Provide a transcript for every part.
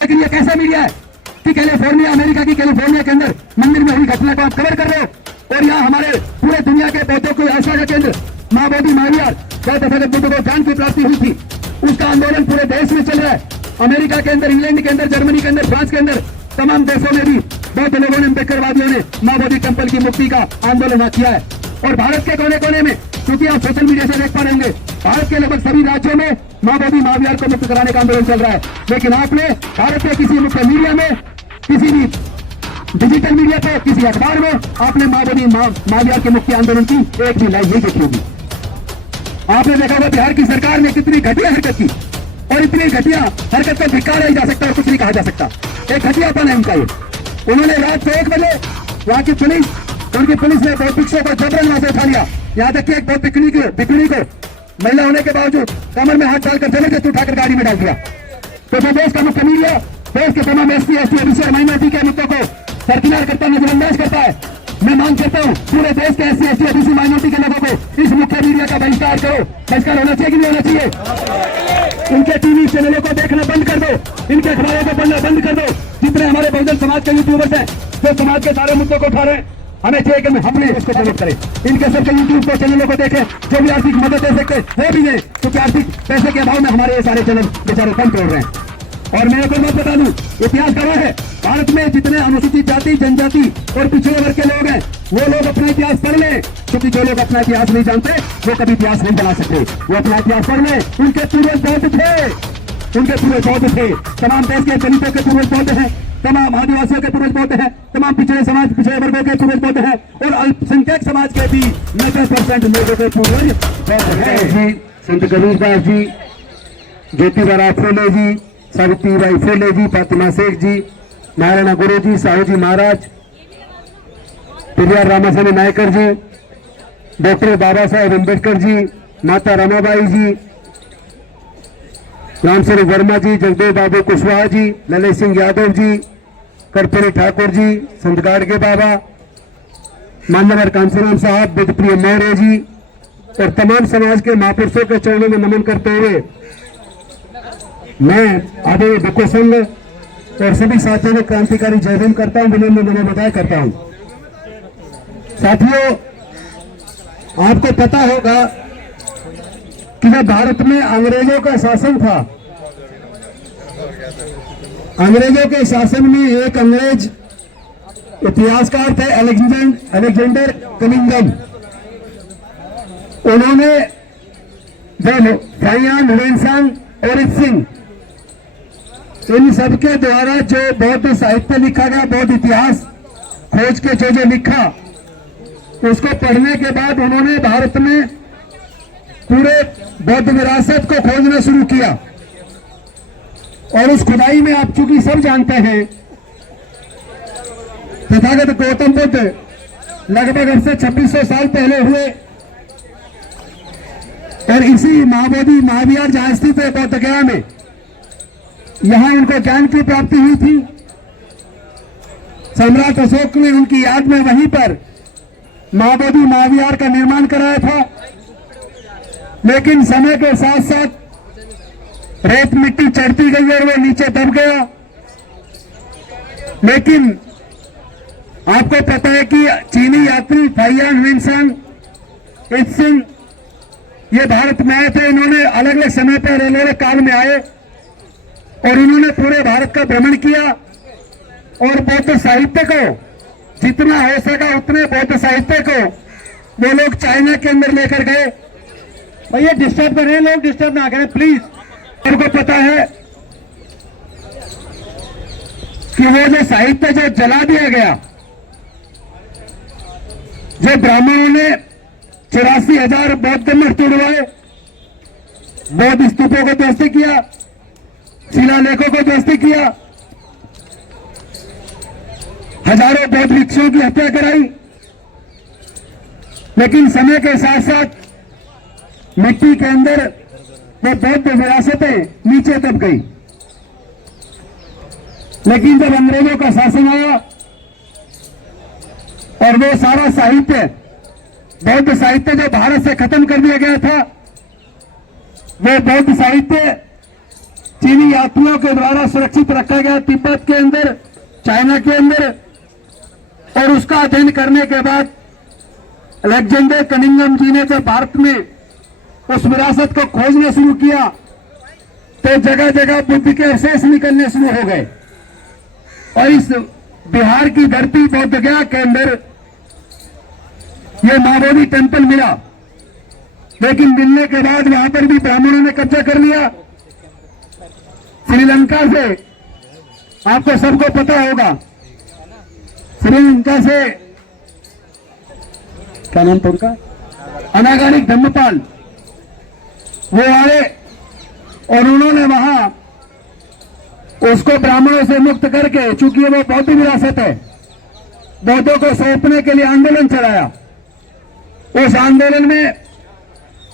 लेकिन ये कैसा मीडिया है कि कैलिफोर्निया, अमेरिका की कैलिफोर्निया के अंदर मंदिर में हुई घटना को आप कवर कर रहे हो और यहाँ हमारे पूरे दुनिया के बौद्धों को आस्था का केंद्र माँ बोधि महाविहार तथागत बुद्ध को ज्ञान की प्राप्ति हुई थी, उसका आंदोलन पूरे देश में चल रहा है। अमेरिका के अंदर, इंग्लैंड के अंदर, जर्मनी के अंदर, फ्रांस के अंदर, तमाम देशों में भी बौद्ध लोगों ने, अम्बेडकरवादियों ने माँ बोधि टेम्पल की मुक्ति का आंदोलन किया है। और भारत के कोने कोने में, क्योंकि आप सोशल मीडिया से देख पा रहे होंगे, भारत के लगभग सभी राज्यों में माँ बोधि महाविहार को मुक्त कराने का आंदोलन चल रहा है। लेकिन आपने भारत के किसी मुख्य मीडिया में, किसी भी डिजिटल मीडिया पे, किसी अखबार में आपने माँ बोधि महाविहार के मुक्ति आंदोलन की एक भी लाइन नहीं देखी होगी। आपने देखा होगा बिहार की सरकार ने कितनी घटिया हरकत की, और इतनी घटिया हरकत को धिक्कारा ही जा सकता और कुछ नहीं कहा जा सकता। एक घटियापन है उनका ये। उन्होंने रात को 1 बजे वहां की पुलिस, उनकी पुलिस ने बौद्ध भिक्षुओं को जबरन वहां से उठा लिया। यहाँ तक कि एक बौद्ध भिक्षुणी को महिला होने के बावजूद कमर में हाथ डालकर जबरदस्ती उठाकर गाड़ी में डाल दिया। तो जो देश का मुख्य मीडिया देश के तमाम एससी, एसटी, ओबीसी और माइनॉरिटी के मुद्दों को सरकिनार करता नजरअंदाज करता है, मैं मांग करता हूँ पूरे देश के एससी, एसटी, ओबीसी, माइनॉरिटी के लोगों को इस मुख्य मीडिया का बहिष्कार करो। बहिष्कार होना चाहिए कि नहीं होना चाहिए? इनके टीवी चैनलों को देखना बंद कर दो, इनके अखबारों को पढ़ना बंद कर दो। जितने हमारे बहुजन समाज के यूट्यूबर्स हैं जो समाज के सारे मुद्दों को उठा रहे हैं, हमें चाहिए कि हमने इसको डेवलप करें। इनके सबके यूट्यूब को चैनलों को देखें, जो भी आर्थिक मदद दे सकते वो भी दें, क्योंकि आर्थिक पैसे के अभाव में हमारे ये सारे चैनल बेचारे बंद तोड़ रहे हैं। और मैं एक बात बता दूं, इतिहास गवाह है, भारत में जितने अनुसूचित जाति, जनजाति और पिछड़े वर्ग के लोग हैं, वो लोग अपना इतिहास पढ़ लें, क्योंकि जो लोग अपना इतिहास नहीं जानते वो कभी इतिहास नहीं बना सकते। वो अपना इतिहास पढ़ लें। उनके पूर्वज बौद्ध थे, उनके पूर्वज बौद्ध थे। तमाम देश के दलितों के पूर्वज बौद्ध हैं, तमाम आदिवासियों के पूर्वज बौद्ध हैं, तमाम पिछड़े समाज, पिछड़े वर्गों के पूर्वज बौद्ध हैं, और अल्पसंख्यक समाज के भी 90% लोगों के पूर्वज बौद्ध हैं। संत कबीरदास जी, ज्योतिबा फूले जी, सावित्रीबाई फूले जी, फातिमा शेख जी, नारायण गुरु जी, साहू जी महाराज, पेरियार रामास्वामी नायकर जी, डॉक्टर बाबा साहेब अम्बेडकर जी, माता रमाबाई जी, रामस्वरूप वर्मा जी, जगदेव बाबू कुशवाहा जी, ललित सिंह यादव जी, कर्पूरी ठाकुर जी, संत गाडगे बाबा, मान्यवर कांसीराम साहब, बुद्धप्रिय मौर्य जी और तमाम समाज के महापुरुषों के चरणों में नमन करते हुए मैं आदरणीय भिक्षु संघ और सभी साथियों को क्रांतिकारी जय भीम करता हूं, विनम्र नमन बधाई करता हूं। साथियों, आपको पता होगा कि जब भारत में अंग्रेजों का शासन था, अंग्रेजों के शासन में एक अंग्रेज इतिहासकार थे अलेक्जेंडर कनिंघम। उन्होंने जब फाइयान, हुएनसांग और सिंह, इन सबके द्वारा जो बौद्ध साहित्य लिखा गया, बौद्ध इतिहास खोज के जो लिखा, उसको पढ़ने के बाद उन्होंने भारत में पूरे बौद्ध विरासत को खोजना शुरू किया। और उस खुदाई में आप चूंकि सब जानते हैं, तथागत गौतम बुद्ध लगभग अब से 2600 साल पहले हुए, और इसी माँ बोधि महाविहार जहां स्थित है बौद्ध गया में, यहां उनको ज्ञान की प्राप्ति हुई थी। सम्राट अशोक ने उनकी याद में वहीं पर माँ बोधि महाविहार का निर्माण कराया था। लेकिन समय के साथ साथ रेत मिट्टी चढ़ती गई और वो नीचे दब गया। लेकिन आपको पता है कि चीनी यात्री फाइयान, हुएनसांग, सिंह ये भारत में आए थे। इन्होंने अलग अलग समय पर, अलग अलग काल में आए और इन्होंने पूरे भारत का भ्रमण किया और बौद्ध साहित्य को जितना हो सका उतने बौद्ध साहित्य को वो लोग चाइना के अंदर लेकर गए। भैया डिस्टर्ब कर रहे हैं लोग, डिस्टर्ब ना करें प्लीज। उनको पता है कि वो जो साहित्य जो जला दिया गया, जो ब्राह्मणों ने 84,000 बौद्ध मठ तोड़वाए, बौद्ध स्तूपों को ध्वस्त किया, शिलालेखों को ध्वस्त किया, हजारों बौद्ध भिक्षुओं की हत्या कराई। लेकिन समय के साथ साथ मिट्टी के अंदर वो बौद्ध विरासतें नीचे दब गई। लेकिन जब अंग्रेजों का शासन आया और वो सारा साहित्य, बौद्ध साहित्य जो भारत से खत्म कर दिया गया था, वो बौद्ध साहित्य चीनी यात्रियों के द्वारा सुरक्षित रखा गया तिब्बत के अंदर, चाइना के अंदर। और उसका अध्ययन करने के बाद अलेक्जेंडर कनिंघम जी ने जब भारत में उस विरासत को खोजना शुरू किया तो जगह जगह बुद्ध के अवशेष निकलने शुरू हो गए। और इस बिहार की धरती बोधगया के अंदर ये महाबोधि टेम्पल मिला, लेकिन मिलने के बाद वहां पर भी ब्राह्मणों ने कब्जा कर लिया। श्रीलंका से आपको सबको पता होगा, श्रीलंका से क्या नाम था उनका, अनागारिक धम्मपाल, वो आए और उन्होंने वहां उसको ब्राह्मणों से मुक्त करके, चूंकि वो बौद्ध विरासत है, बौद्धों को सौंपने के लिए आंदोलन चलाया। उस आंदोलन में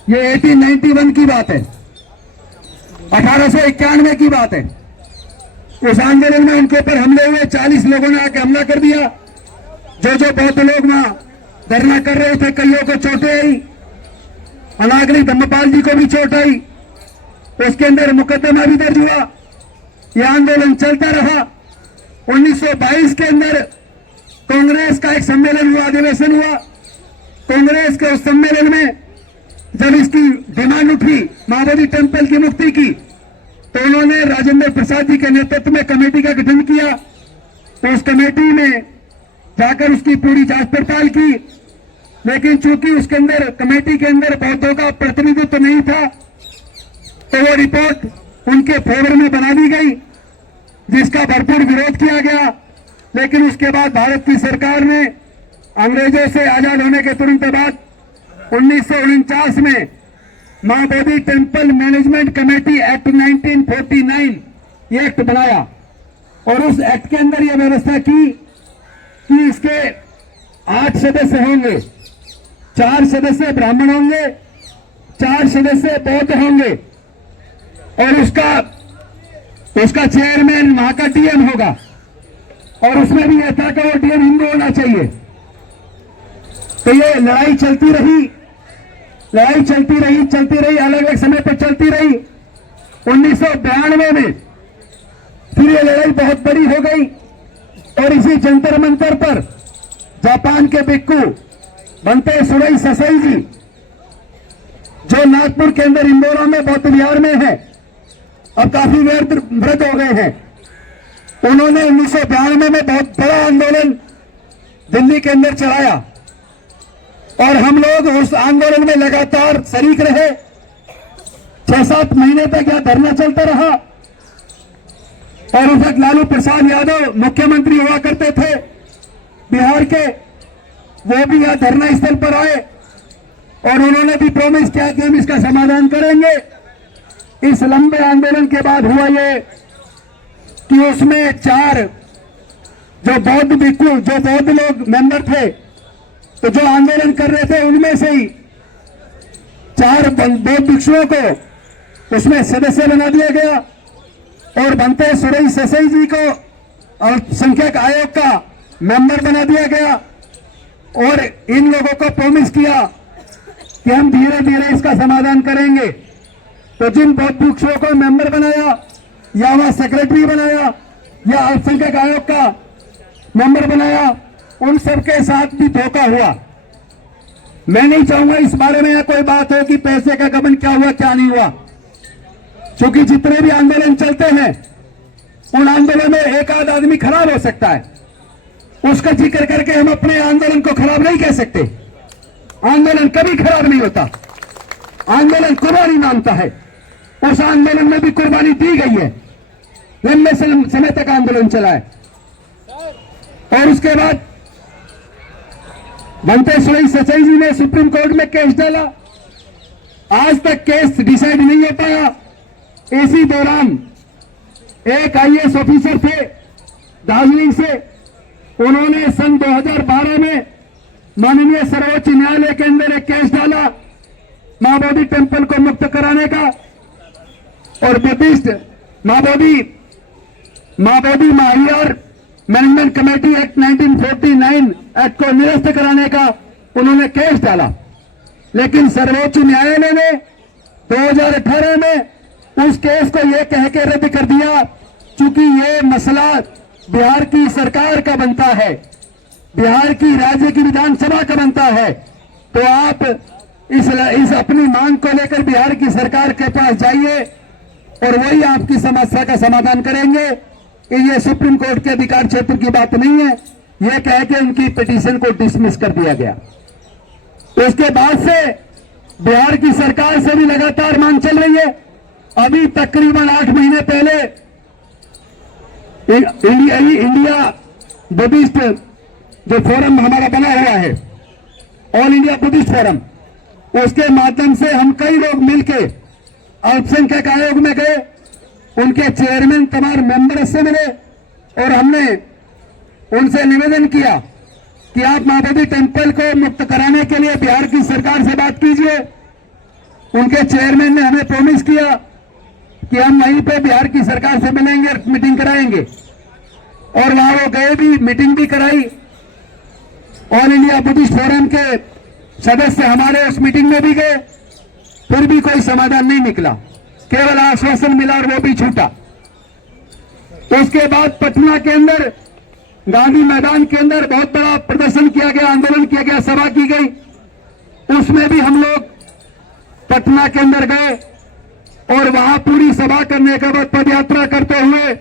ये 1891 की बात है, 1891 की बात है। उस आंदोलन में उनके ऊपर हमले हुए, 40 लोगों ने आके हमला कर दिया। जो बौद्ध लोग वहां धरना कर रहे थे, कईयों को चोटें आई, अनागरिक धम्मपाल जी को भी चोट आई। उसके अंदर मुकदमा भी दर्ज हुआ। यह आंदोलन चलता रहा। 1922 के अंदर कांग्रेस का एक सम्मेलन हुआ, अधिवेशन हुआ। कांग्रेस के उस सम्मेलन में जब इसकी डिमांड उठी महाबोधि टेम्पल की मुक्ति की, तो उन्होंने राजेंद्र प्रसाद जी के नेतृत्व में कमेटी का गठन किया। तो उस कमेटी में जाकर उसकी पूरी जांच पड़ताल की, लेकिन चूंकि उसके अंदर कमेटी के अंदर बौद्धों का प्रतिनिधित्व नहीं था, तो वो रिपोर्ट उनके फेवर में बना दी गई, जिसका भरपूर विरोध किया गया। लेकिन उसके बाद भारत की सरकार ने अंग्रेजों से आजाद होने के तुरंत बाद 1949 में Mahabodhi temple management committee act 1949 ये एक्ट बनाया। और उस एक्ट के अंदर यह व्यवस्था की कि इसके 8 सदस्य होंगे, 4 सदस्य ब्राह्मण होंगे, 4 सदस्य बौद्ध होंगे, और उसका चेयरमैन वहां का डीएम होगा। और उसमें भी यह था कि वो डीएम हिंदू होना चाहिए। तो ये लड़ाई चलती रही, अलग अलग समय पर चलती रही। 1992 में फिर ये लड़ाई बहुत बड़ी हो गई, और इसी जंतर मंतर पर जापान के भिक्खु बनते सुरई ससाई जी, जो नागपुर के अंदर इंदौर में बौद्ध विहार में है, अब काफी वृद्ध हो गए हैं, उन्होंने 1992 में बहुत बड़ा आंदोलन दिल्ली के अंदर चलाया। और हम लोग उस आंदोलन में लगातार शरीक रहे। 6-7 महीने तक यह धरना चलता रहा। और उस वक्त लालू प्रसाद यादव मुख्यमंत्री हुआ करते थे बिहार के, वो भी यह धरना स्थल पर आए और उन्होंने भी प्रॉमिस किया कि हम इसका समाधान करेंगे। इस लंबे आंदोलन के बाद हुआ ये कि उसमें 4 जो बौद्ध भिक्खु, जो बौद्ध लोग मेंबर थे, तो जो आंदोलन कर रहे थे, उनमें से ही 4 बौद्ध भिक्षुओं को उसमें सदस्य बना दिया गया। और बनते सुरई ससाई जी को अल्पसंख्यक आयोग का मेंबर बना दिया गया। और इन लोगों को प्रॉमिस किया कि हम धीरे धीरे इसका समाधान करेंगे। तो जिन बौद्ध भिक्षुओं को मेंबर बनाया, या वह सेक्रेटरी बनाया, या अल्पसंख्यक आयोग का मेंबर बनाया, उन सबके साथ भी धोखा हुआ। मैं नहीं चाहूंगा इस बारे में कोई बात हो कि पैसे का गबन क्या हुआ क्या नहीं हुआ, क्योंकि जितने भी आंदोलन चलते हैं उन आंदोलन में एक आध आदमी खराब हो सकता है, उसका जिक्र करके हम अपने आंदोलन को खराब नहीं कह सकते। आंदोलन कभी खराब नहीं होता, आंदोलन कुर्बानी मांगता है। उस आंदोलन में भी कुर्बानी दी गई है, लंबे समय तक आंदोलन चला है। और उसके बाद बनते सुरई सचाई जी ने सुप्रीम कोर्ट में केस डाला। आज तक केस डिसाइड नहीं हो पाया। इसी दौरान एक आईएएस ऑफिसर थे दार्जिलिंग से, उन्होंने सन 2012 में माननीय सर्वोच्च न्यायालय के अंदर एक केस डाला महाबोधि टेम्पल को मुक्त कराने का, और बुद्धिस्ट महाबोधि महाविहार मैनेजमेंट कमेटी एक्ट 1949 एक्ट को निरस्त कराने का उन्होंने केस डाला। लेकिन सर्वोच्च न्यायालय ने 2018 में उस केस को ये कह के रद्द कर दिया, चूंकि ये मसला बिहार की सरकार का बनता है, बिहार की राज्य की विधानसभा का बनता है, तो आप इस अपनी मांग को लेकर बिहार की सरकार के पास जाइए और वही आपकी समस्या का समाधान करेंगे। ये सुप्रीम कोर्ट के अधिकार क्षेत्र की बात नहीं है, यह कह के उनकी पिटीशन को डिसमिस कर दिया गया। उसके बाद से बिहार की सरकार से भी लगातार मांग चल रही है। अभी तकरीबन 8 महीने पहले इंडिया बुद्धिस्ट जो फोरम हमारा बना हुआ है, ऑल इंडिया बुद्धिस्ट फोरम, उसके माध्यम से हम कई लोग मिलके अल्पसंख्यक आयोग में गए, उनके चेयरमैन तमाम मेंबर से मिले और हमने उनसे निवेदन किया कि आप माधवी टेम्पल को मुक्त कराने के लिए बिहार की सरकार से बात कीजिए। उनके चेयरमैन ने हमें प्रॉमिस किया कि हम वहीं पे बिहार की सरकार से मिलेंगे, मीटिंग कराएंगे, और वहां वो गए भी, मीटिंग भी कराई। ऑल इंडिया बुद्धिस्ट फोरम के सदस्य हमारे उस मीटिंग में भी गए, फिर भी कोई समाधान नहीं निकला, केवल आश्वासन मिला और वो भी छूटा। तो उसके बाद पटना के अंदर गांधी मैदान के अंदर बहुत बड़ा प्रदर्शन किया गया, आंदोलन किया गया, सभा की गई। उसमें भी हम लोग पटना के अंदर गए और वहां पूरी सभा करने के बाद पदयात्रा करते हुए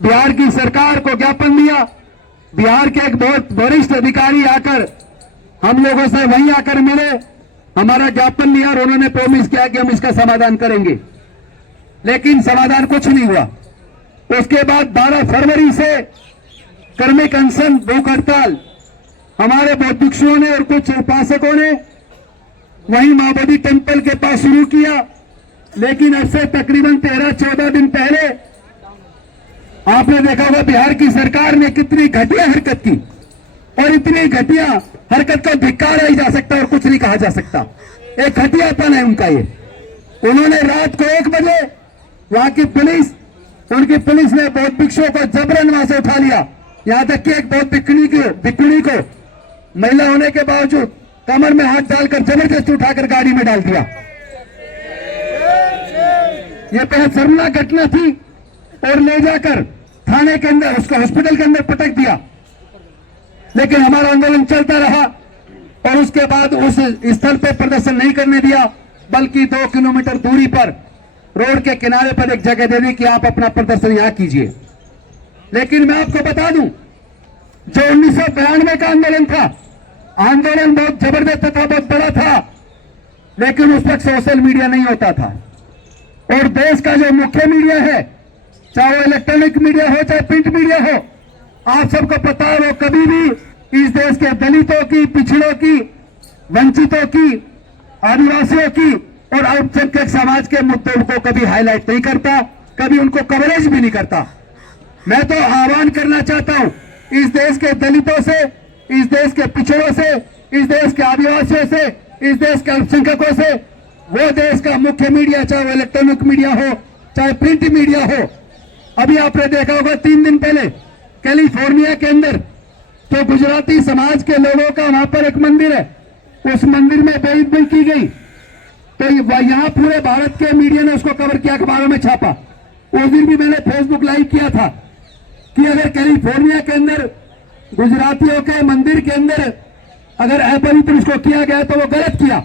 बिहार की सरकार को ज्ञापन दिया। बिहार के एक बहुत वरिष्ठ अधिकारी आकर हम लोगों से वहीं आकर मिले, हमारा ज्ञापन लिया और उन्होंने प्रॉमिस किया कि हम इसका समाधान करेंगे, लेकिन समाधान कुछ नहीं हुआ। उसके बाद 12 फरवरी से कर्मिक अनशन, भूख हड़ताल हमारे बौद्ध भिक्षुओं ने और कुछ उपासकों ने वहीं माबोधी टेम्पल के पास शुरू किया, लेकिन अब से तकरीबन 13-14 दिन पहले आपने देखा होगा बिहार की सरकार ने कितनी घटिया हरकत की, और इतनी घटिया हरकत को धिक्कारा ही जा सकता और कुछ नहीं कहा जा सकता। एक घटियापन है उनका ये। उन्होंने रात को 1 बजे वहां की पुलिस, उनकी पुलिस ने बौद्ध भिक्षुओं को जबरन वहां से उठा लिया, यहां तक कि एक बौद्ध भिक्षुणी को महिला होने के बावजूद कमर में हाथ डालकर जबरदस्ती उठाकर गाड़ी में डाल दिया। यह बेहद शर्मनाक घटना थी, और ले जाकर थाने के अंदर, उसको हॉस्पिटल के अंदर पटक दिया। लेकिन हमारा आंदोलन चलता रहा और उसके बाद उस स्थल पर प्रदर्शन नहीं करने दिया, बल्कि 2 किलोमीटर दूरी पर रोड के किनारे पर एक जगह दे दी कि आप अपना प्रदर्शन यहां कीजिए। लेकिन मैं आपको बता दूं, जो 1992 का आंदोलन था, आंदोलन बहुत जबरदस्त था, बहुत बड़ा था, लेकिन उस वक्त सोशल मीडिया नहीं होता था। और देश का जो मुख्य मीडिया है, चाहे इलेक्ट्रॉनिक मीडिया हो चाहे प्रिंट मीडिया हो, आप सबको पता है वो कभी भी इस देश के दलितों की, पिछड़ों की, वंचितों की, आदिवासियों की और अल्पसंख्यक समाज के मुद्दों को कभी हाईलाइट नहीं करता, कभी उनको कवरेज भी नहीं करता। मैं तो आह्वान करना चाहता हूं इस देश के दलितों से, इस देश के पिछड़ों से, इस देश के आदिवासियों से, इस देश के अल्पसंख्यकों से, वो देश का मुख्य मीडिया, चाहे इलेक्ट्रॉनिक मीडिया हो चाहे प्रिंट मीडिया हो। अभी आपने देखा होगा 3 दिन पहले कैलिफोर्निया के अंदर तो गुजराती समाज के लोगों का वहां पर एक मंदिर है, उस मंदिर में बेइज्जती की गई, तो यहां पूरे भारत के मीडिया ने उसको कवर किया, अखबारों में छापा। उस दिन भी मैंने फेसबुक लाइव किया था कि अगर कैलिफोर्निया के अंदर गुजरातियों के मंदिर के अंदर अगर अपवित्र उसको किया गया तो वो गलत किया।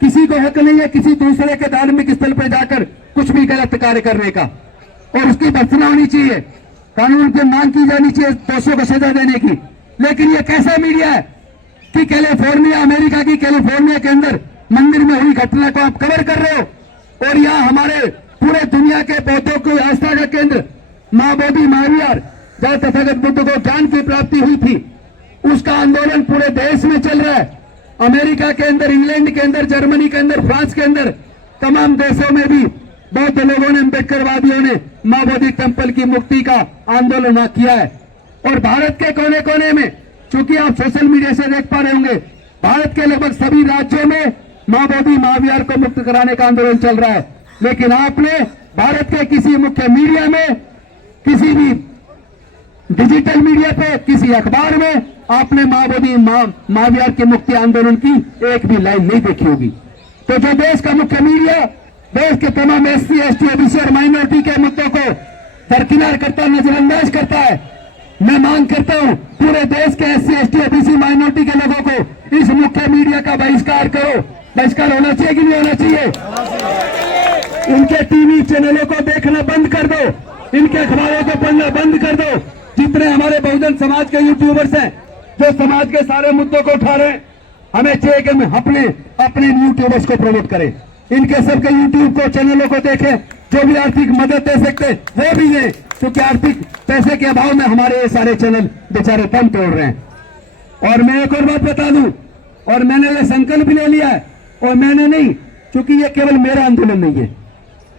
किसी को हक नहीं है किसी दूसरे के धार्मिक स्थल पर जाकर कुछ भी गलत कार्य करने का, और उसकी भर्त्सना होनी चाहिए, कानून की मांग की जानी चाहिए दोषियों को सजा देने की। लेकिन ये कैसा मीडिया है कि कैलिफोर्निया, अमेरिका की कैलिफोर्निया के अंदर मंदिर में हुई घटना को आप कवर कर रहे हो, और यहाँ हमारे पूरे दुनिया के बौद्धों की आस्था का केंद्र मां बोधि महाविहार, जहां तथागत बुद्ध को ज्ञान की प्राप्ति हुई थी, उसका आंदोलन पूरे देश में चल रहा है। अमेरिका के अंदर, इंग्लैंड के अंदर, जर्मनी के अंदर, फ्रांस के अंदर, तमाम देशों में भी बौद्ध लोगों ने, अम्बेडकरवादियों ने मां बोधि टेम्पल की मुक्ति का आंदोलन किया है। और भारत के कोने कोने में, चूंकि आप सोशल मीडिया से देख पा रहे होंगे, भारत के लगभग सभी राज्यों में मां बोधि महाविहार को मुक्त कराने का आंदोलन चल रहा है। लेकिन आपने भारत के किसी मुख्य मीडिया में, किसी भी डिजिटल मीडिया पे, किसी अखबार में आपने मां बोधि महाविहार के मुक्ति आंदोलन की एक भी लाइन नहीं देखी होगी। तो जो देश का मुख्य मीडिया देश के तमाम SC, ST, OBC और माइनॉरिटी के मुद्दों को दरकिनार करता है, नजरअंदाज करता है। मैं मांग करता हूं पूरे देश के SC, ST, OBC माइनॉरिटी के लोगों को इस मुख्य मीडिया का बहिष्कार करो। बहिष्कार होना चाहिए कि नहीं होना चाहिए? इनके टीवी चैनलों को देखना बंद कर दो, इनके अखबारों को पढ़ना बंद कर दो। जितने हमारे बहुजन समाज के यूट्यूबर्स हैं जो समाज के सारे मुद्दों को उठा रहे हैं, हमें चाहिए कि हम अपने यूट्यूबर्स को प्रमोट करें, इनके सबके यूट्यूब को चैनलों को देखें, जो भी आर्थिक मदद दे सकते वो भी दें, क्योंकि आर्थिक पैसे के अभाव में हमारे ये सारे चैनल बेचारे दम तोड़ रहे हैं। और मैं एक और बात बता दूं, और मैंने ये संकल्प ले लिया है, और मैंने नहीं, क्योंकि ये केवल मेरा आंदोलन नहीं है,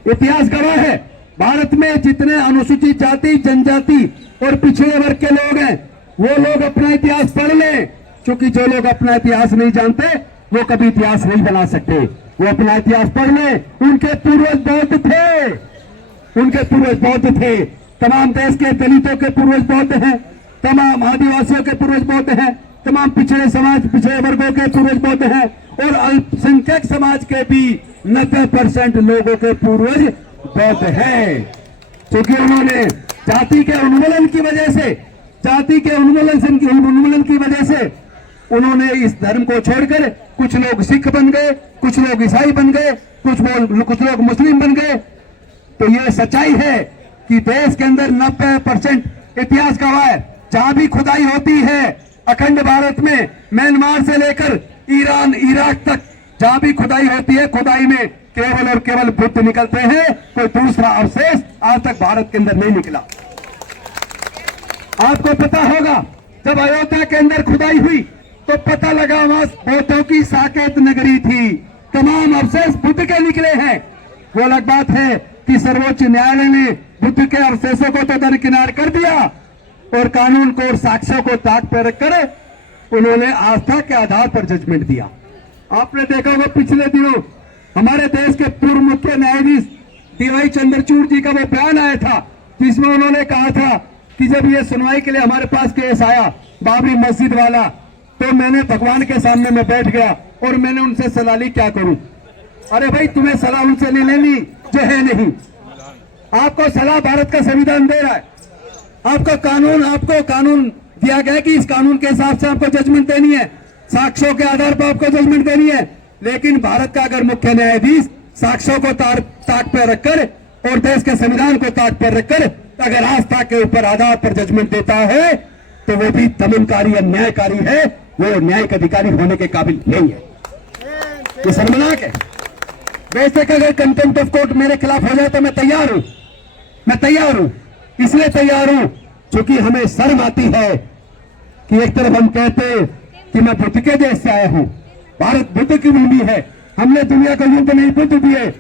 इतिहास गवाह है। भारत में जितने अनुसूचित जाति, जनजाति और पिछड़े वर्ग के लोग हैं, वो लोग अपना इतिहास पढ़ लें, क्योंकि जो लोग अपना इतिहास नहीं जानते वो कभी इतिहास नहीं बना सकते। वो अपना इतिहास पढ़ लें। उनके पूर्वज बौद्ध थे, उनके पूर्वज बौद्ध थे। तमाम देश के दलितों के पूर्वज बौद्ध हैं, तमाम आदिवासियों के पूर्वज बौद्ध हैं, तमाम पिछड़े समाज, पिछड़े वर्गों के पूर्वज बौद्ध हैं, और अल्पसंख्यक समाज के भी 90% लोगों के पूर्वज बौद्ध हैं। क्योंकि उन्होंने जाति के उन्मूलन की वजह से, जाति के उन्मूलन की वजह से उन्होंने इस धर्म को छोड़कर कुछ लोग सिख बन गए, कुछ लोग ईसाई बन गए, कुछ लोग मुस्लिम बन गए। तो ये सच्चाई है कि देश के अंदर 90% इतिहास गवाह है। जहां भी खुदाई होती है अखंड भारत में, म्यांमार से लेकर ईरान, इराक तक, जहां भी खुदाई होती है, खुदाई में केवल और केवल बुद्ध निकलते हैं, कोई दूसरा अवशेष आज तक भारत के अंदर नहीं निकला। आपको पता होगा जब अयोध्या के अंदर खुदाई हुई तो पता लगा वहां बौद्धों की साकेत नगरी थी, तमाम अवशेष बुद्ध के निकले हैं। वो अलग बात है कि सर्वोच्च न्यायालय ने बुद्ध के अवशेषों को तो दरकिनार कर दिया और कानून को और साक्ष्यों को ताक पर रखकर उन्होंने आस्था के आधार पर जजमेंट दिया। आपने देखा होगा पिछले दिनों हमारे देश के पूर्व मुख्य न्यायाधीश DY चंद्रचूड़ जी का वो बयान आया था, जिसमें उन्होंने कहा था कि जब ये सुनवाई के लिए हमारे पास केस आया बाबरी मस्जिद वाला, तो मैंने भगवान के सामने में बैठ गया और मैंने उनसे सलाह ली, क्या करूं? अरे भाई, तुम्हें सलाह उनसे ले लेनी जो है नहीं। आपको सलाह भारत का संविधान दे रहा है, आपको कानून दिया गया कि इस कानून के हिसाब से आपको जजमेंट देनी है, साक्ष्यों के आधार पर आपको जजमेंट देनी है। लेकिन भारत का अगर मुख्य न्यायाधीश साक्ष्यों को ताक पर रखकर और देश के संविधान को ताक पर रखकर अगर आस्था के ऊपर आधार पर जजमेंट देता है तो वो भी दमनकारी या न्यायकारी है, वो न्यायिक अधिकारी होने के काबिल नहीं है। ये शर्मनाक है। वैसे अगर कंटेम्प्ट ऑफ कोर्ट मेरे खिलाफ हो जाए तो मैं तैयार हूं, इसलिए तैयार हूं क्योंकि हमें शर्म आती है कि एक तरफ हम कहते कि मैं बुद्ध के देश से आया हूं, भारत बुद्ध की भूमि है, हमने दुनिया को युद्ध नहीं बुद्ध दिए।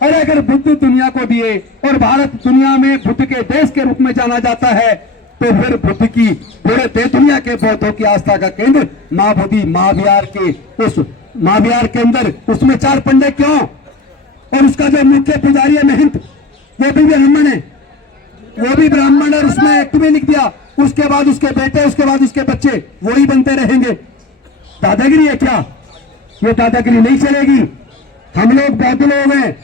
अरे अगर बुद्ध दुनिया को दिए और भारत दुनिया में बुद्ध के देश के रूप में जाना जाता है, तो फिर बुद्ध की पूरे दुनिया के बौद्धों की आस्था का केंद्र महाबोधि महाविहार के उस महाविहार के अंदर उसमें 4 पंडे क्यों? और उसका जो मुख्य पुजारी है महंत, वो भी ब्राह्मण है, और उसमें एक्ट में लिख दिया, उसके बाद उसके बेटे, उसके बाद उसके बच्चे वही बनते रहेंगे। दादागिरी है क्या? ये दादागिरी नहीं चलेगी। हम लोग बौद्ध लोग हैं,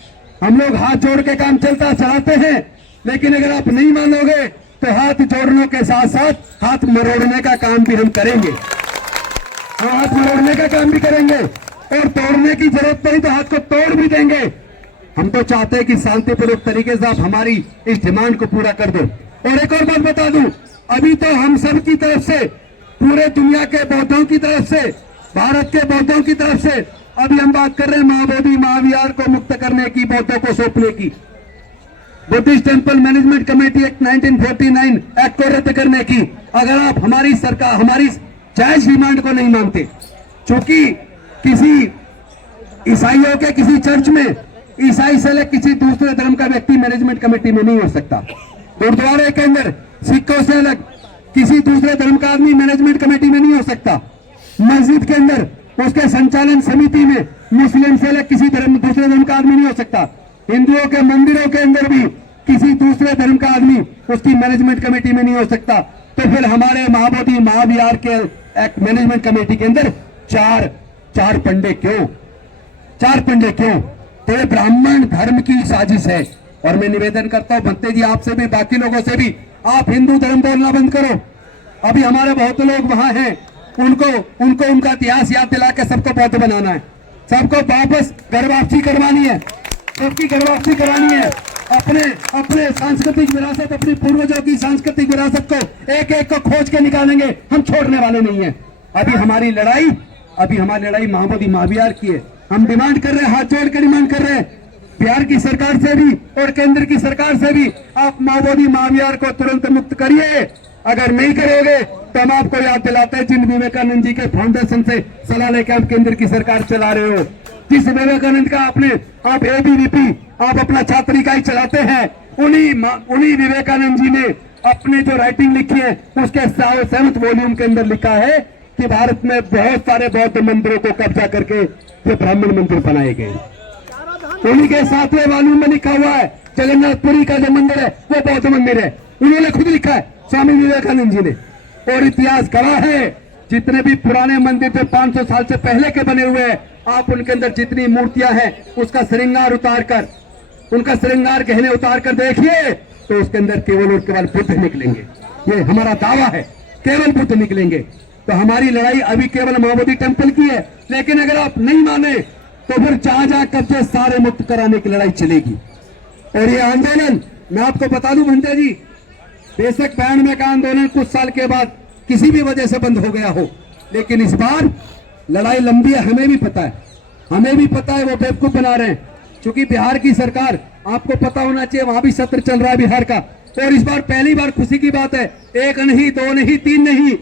हम लोग हाथ जोड़ के काम चलाते हैं, लेकिन अगर आप नहीं मानोगे तो हाथ जोड़ने के साथ साथ हाथ मरोड़ने का काम भी हम करेंगे, हाथ मरोड़ने का काम भी करेंगे, और तोड़ने की जरूरत पड़ी तो हाथ को तोड़ भी देंगे। हम तो चाहते हैं कि शांतिपूर्वक तरीके से आप हमारी इस डिमांड को पूरा कर दो। और एक और बात बता दूं, अभी तो हम सब की तरफ से, पूरे दुनिया के बौद्धों की तरफ से, भारत के बौद्धों की तरफ से अभी हम बात कर रहे हैं महाबोधि महाविहार को मुक्त करने की, बौद्धों को सौंपने की, Buddhist temple management committee act 1949 act को रद्द करने की। अगर आप हमारी सरकार, हमारी जायज डिमांड को नहीं मानते, क्योंकि किसी ईसाइयों के किसी चर्च में ईसाई से अलग किसी दूसरे धर्म का व्यक्ति मैनेजमेंट कमेटी में नहीं हो सकता, गुरुद्वारे के अंदर सिखों से अलग किसी दूसरे धर्म का आदमी मैनेजमेंट कमेटी में नहीं हो सकता, मस्जिद के अंदर उसके संचालन समिति में मुस्लिम से अलग किसी दूसरे धर्म का आदमी नहीं हो सकता, हिंदुओं के मंदिरों के अंदर भी किसी दूसरे धर्म का आदमी उसकी मैनेजमेंट कमेटी में नहीं हो सकता। तो फिर हमारे महाबोधि महाविहार के एक्ट मैनेजमेंट कमेटी के अंदर चार पंडे क्यों? तो ये ब्राह्मण धर्म की साजिश है। और मैं निवेदन करता हूं भंते जी आपसे भी, बाकी लोगों से भी, आप हिंदू धर्म बोलना बंद करो। अभी हमारे बहुत लोग वहां हैं, उनको उनका इतिहास याद दिला के सबको बौद्ध बनाना है, सबको वापस घर वापसी करवानी है, सबकी घर वापसी करानी है। अपने सांस्कृतिक विरासत, अपनी पूर्वजों की सांस्कृतिक विरासत को एक एक को खोज के निकालेंगे, हम छोड़ने वाले नहीं है। अभी हमारी लड़ाई महाबोधि महाविहार की है। हम डिमांड कर रहे हैं, हाथ जोड़ के डिमांड कर रहे हैं बिहार की सरकार से भी और केंद्र की सरकार से भी, आप महाबोधि महाविहार को तुरंत मुक्त करिए। अगर नहीं करोगे तो हम आपको याद दिलाते हैं जिन विवेकानंद जी के फाउंडेशन से सलाह लेकर आप केंद्र की सरकार चला रहे हो, जिस विवेकानंद का आप एबीवीपी, आप अपना छात्र इकाई चलाते हैं, उन्हीं विवेकानंद जी ने अपने जो राइटिंग लिखी है उसके 7वें वॉल्यूम के अंदर लिखा है कि भारत में बहुत सारे बौद्ध मंदिरों को कब्जा करके ये ब्राह्मण मंदिर बनाए गए। उन्हीं के 7वें वॉल्यूम में लिखा हुआ है जगन्नाथपुरी का जो मंदिर है वो बौद्ध मंदिर है, उन्होंने खुद लिखा है स्वामी विवेकानंद जी ने। और इतिहास गवाह है, जितने भी पुराने मंदिर जो 500 साल से पहले के बने हुए हैं, आप उनके अंदर जितनी मूर्तियां हैं उसका श्रृंगार उतारकर, उनका श्रृंगार गहने उतार कर देखिए तो उसके अंदर केवल और केवल बुद्ध निकलेंगे। ये हमारा दावा है, केवल बुद्ध निकलेंगे। तो हमारी लड़ाई अभी केवल महाबोधि टेम्पल की है, लेकिन अगर आप नहीं माने तो फिर जहां कब्जे सारे मुक्त कराने की लड़ाई चलेगी। और ये आंदोलन मैं आपको बता दूं भंते जी, बेशक 92 का आंदोलन कुछ साल के बाद किसी भी वजह से बंद हो गया हो, लेकिन इस बार लड़ाई लंबी है, हमें भी पता है वो बेवकूफ बना रहे हैं। क्योंकि बिहार की सरकार, आपको पता होना चाहिए, वहां भी सत्र चल रहा है बिहार का। और इस बार पहली बार खुशी की बात है, 1 नहीं 2 नहीं 3 नहीं,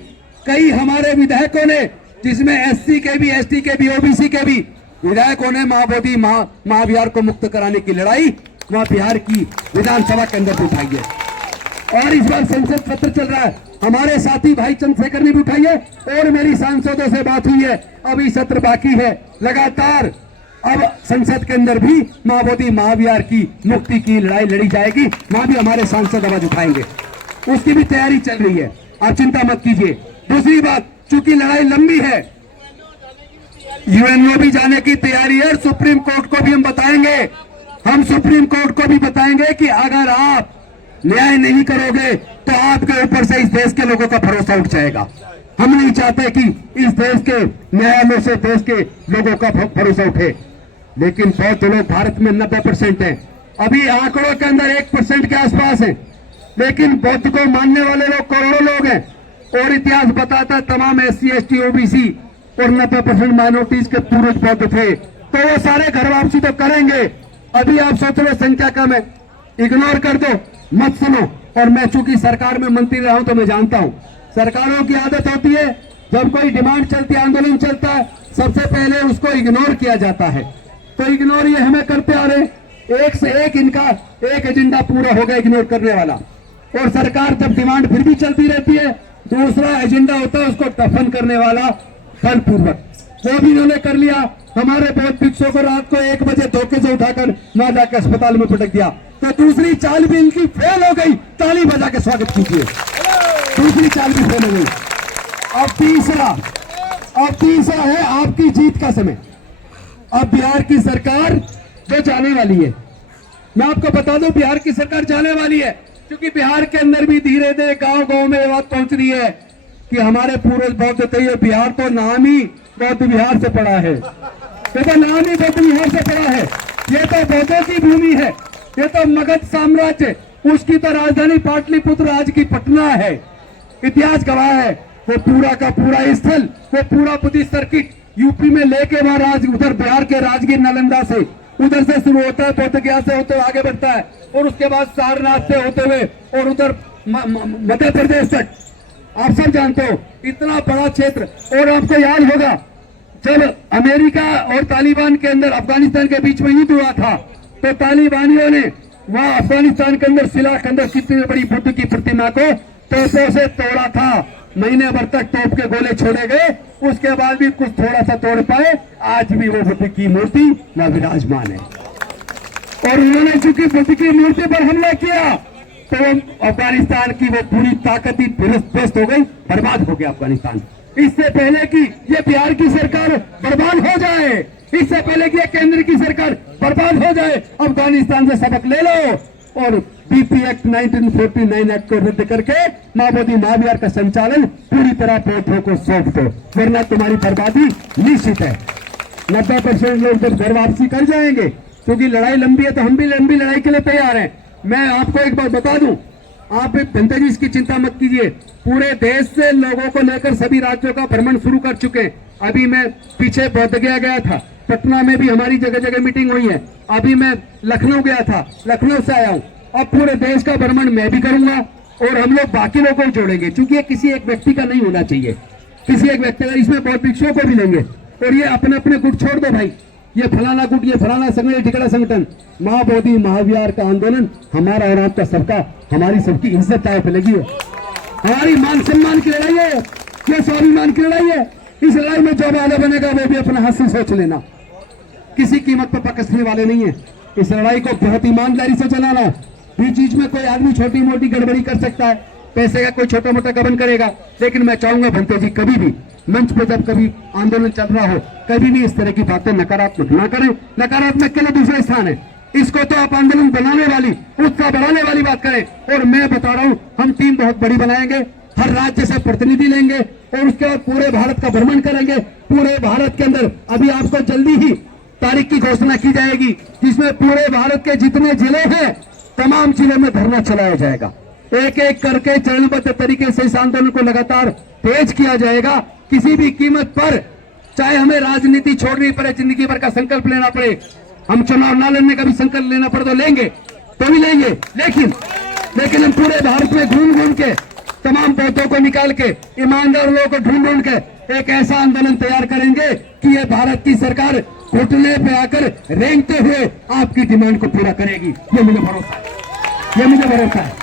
कई हमारे विधायकों ने, जिसमें एससी के भी, एसटी के भी, ओबीसी के भी विधायकों ने महाबोधि महाविहार को मुक्त कराने की लड़ाई वहां बिहार की विधानसभा के अंदर उठाई है। और इस बार संसद सत्र चल रहा है, हमारे साथी भाई चंद्रशेखर ने भी उठाई है और मेरी सांसदों से बात हुई है, अभी सत्र बाकी है। लगातार अब संसद के अंदर भी महाबोधि महाविहार की मुक्ति की लड़ाई लड़ी जाएगी, वहां भी हमारे सांसद आवाज उठाएंगे, उसकी भी तैयारी चल रही है, आप चिंता मत कीजिए। दूसरी बात, चूंकि लड़ाई लंबी है, यूएनओ भी जाने की तैयारी है, सुप्रीम कोर्ट को भी हम बताएंगे, हम सुप्रीम कोर्ट को भी बताएंगे कि अगर आप न्याय नहीं करोगे तो आपके ऊपर से इस देश के लोगों का भरोसा उठ जाएगा। हम नहीं चाहते कि इस देश के न्यायालयों से देश के लोगों का भरोसा उठे, लेकिन बहुत लोग भारत में 90% हैं, अभी आंकड़ों के अंदर 1% के आसपास हैं, लेकिन बौद्ध को मानने वाले लोग करोड़ों लोग हैं। और इतिहास बताता है तमाम SC ST OBC और 90% माइनॉरिटीज के पूर्वज बौद्ध थे, तो वो सारे घर वापसी तो करेंगे। अभी आप सोच रहे संख्या कम है, इग्नोर कर दो, मत सुनो। और मैं चूंकि सरकार में मंत्री रहा हूं तो मैं जानता हूं, सरकारों की आदत होती है जब कोई डिमांड चलती है, आंदोलन चलता है, सबसे पहले उसको इग्नोर किया जाता है। तो इग्नोर ये हमें करते आ रहे, एक से एक इनका एक एजेंडा पूरा हो गया इग्नोर करने वाला। और सरकार जब डिमांड फिर भी चलती रहती है, दूसरा एजेंडा होता है उसको दफन करने वाला बलपूर्वक, वो भी इन्होंने कर लिया। हमारे बहुत भिक्षुओं को रात को 1 बजे धोखे से उठाकर वहां जाकर अस्पताल में पटक दिया। तो दूसरी चाल भी इनकी फेल हो गई, ताली बजा के स्वागत कीजिए, दूसरी चाल भी फेल हो गई। अब तीसरा है आपकी जीत का समय। अब बिहार की सरकार जो जाने वाली है, मैं आपको बता दूं बिहार की सरकार जाने वाली है, क्योंकि बिहार के अंदर भी धीरे धीरे गांव-गांव में ये बात पहुंच रही है कि हमारे पूर्वज बौद्ध थे, ये बिहार तो नाम ही बौद्ध विहार से पड़ा है, ये तो नाम ही बौद्ध विहार से पड़ा है, ये तो बौद्धों की भूमि है, ये तो मगध साम्राज्य, उसकी तो राजधानी पाटलिपुत्र आज की पटना है। इतिहास गवाह है, वो पूरा का पूरा स्थल, वो पूरा बुद्धिस्ट सर्किट यूपी में लेके वहां उधर बिहार के राजगीर नालंदा से उधर से शुरू होता है, बोध गया से होते हुए आगे बढ़ता है, और उसके बाद सारनाथ से होते हुए और उधर मध्य प्रदेश तक, आप सब जानते हो इतना बड़ा क्षेत्र। और आपको याद होगा जब अमेरिका और तालिबान के अंदर अफगानिस्तान के बीच में युद्ध हुआ था, तो तालिबानियों ने वहां अफगानिस्तान के अंदर सिला के अंदर कितनी बड़ी बुद्ध की प्रतिमा को तोपों से तोड़ा था, महीने भर तक तोप के गोले छोड़े गए, उसके बाद भी कुछ थोड़ा सा तोड़ पाए, आज भी वो बुद्ध की मूर्ति वहां विराजमान है। और उन्होंने चूंकि बुद्ध की मूर्ति पर हमला किया तो अफगानिस्तान की वो पूरी ताकत ही ध्वस्त हो गई, बर्बाद हो गया अफगानिस्तान। इससे पहले कि ये बिहार की सरकार बर्बाद हो जाए, इससे पहले कि ये केंद्र की सरकार बर्बाद हो जाए। अफगानिस्तान से सबक ले लो और बीपी एक्ट 1949 एक्ट को रद्द करके माओवादी महाविहार का संचालन पूरी तरह पौधों को सौंप दो, वरना तुम्हारी बर्बादी निश्चित है। 90% लोग जब घर वापसी कर जाएंगे, क्योंकि लड़ाई लंबी है तो हम भी लंबी लड़ाई के लिए तैयार हैं। मैं आपको एक बात बता दूं, आप जनता जी इसकी चिंता मत कीजिए। पूरे देश से लोगों को लेकर सभी राज्यों का भ्रमण शुरू कर चुके हैं। अभी मैं पीछे बोधगया गया था, पटना में भी हमारी जगह जगह मीटिंग हुई है। अभी मैं लखनऊ गया था, लखनऊ से आया हूँ। अब पूरे देश का भ्रमण मैं भी करूंगा और हम लोग बाकी लोगों को जोड़ेंगे, क्योंकि ये किसी एक व्यक्ति का नहीं होना चाहिए, किसी एक व्यक्ति का। इसमें पॉलिटिक्सों को भी लेंगे और ये अपने अपने गुट छोड़ दो भाई, ये फलाना गुट, ये फलाना संगठन, ठिकाना संगठन। माओवादी महाविहार का आंदोलन हमारा और आपका सबका, हमारी सबकी इज्जत दांव पे लगी है, हमारी मान सम्मान की लड़ाई है, ये स्वाभिमान की लड़ाई है। इस लड़ाई में जो वादा बनेगा वो भी अपने हाथ से सोच लेना, किसी कीमत पर पकड़ने वाले नहीं है। इस लड़ाई को बहुत ईमानदारी से चलाना। बीच बीच में कोई आदमी छोटी मोटी गड़बड़ी कर सकता है, पैसे का कोई छोटा मोटा गबन करेगा, लेकिन मैं चाहूंगा भंते जी कभी भी मंच पर जब कभी आंदोलन चल रहा हो, कभी भी इस तरह की बातें नकारात्मक ना करें। नकारात्मक के लिए दूसरे स्थान है, इसको तो आप आंदोलन बनाने वाली, उत्साह बढ़ाने वाली बात करें। और मैं बता रहा हूं, हम टीम बहुत बड़ी बनाएंगे, हर राज्य से प्रतिनिधि लेंगे और उसके बाद पूरे भारत का भ्रमण करेंगे। पूरे भारत के अंदर अभी आपको जल्दी ही तारीख की घोषणा की जाएगी, जिसमें पूरे भारत के जितने जिले हैं तमाम जिलों में धरना चलाया जाएगा। एक एक करके चरणबद्ध तरीके से इस आंदोलन को लगातार तेज किया जाएगा। किसी भी कीमत पर, चाहे हमें राजनीति छोड़नी पड़े, जिंदगी भर का संकल्प लेना पड़े, हम चुनाव ना लड़ने का भी संकल्प लेना पड़े तो लेंगे, तो भी लेंगे। लेकिन हम पूरे भारत में घूम घूम के तमाम पौधों को निकाल के, ईमानदार लोगों को ढूंढ ढूंढ के एक ऐसा आंदोलन तैयार करेंगे कि ये भारत की सरकार घुटने पे आकर रेंगते हुए आपकी डिमांड को पूरा करेगी। ये मुझे भरोसा है, ये मुझे भरोसा है।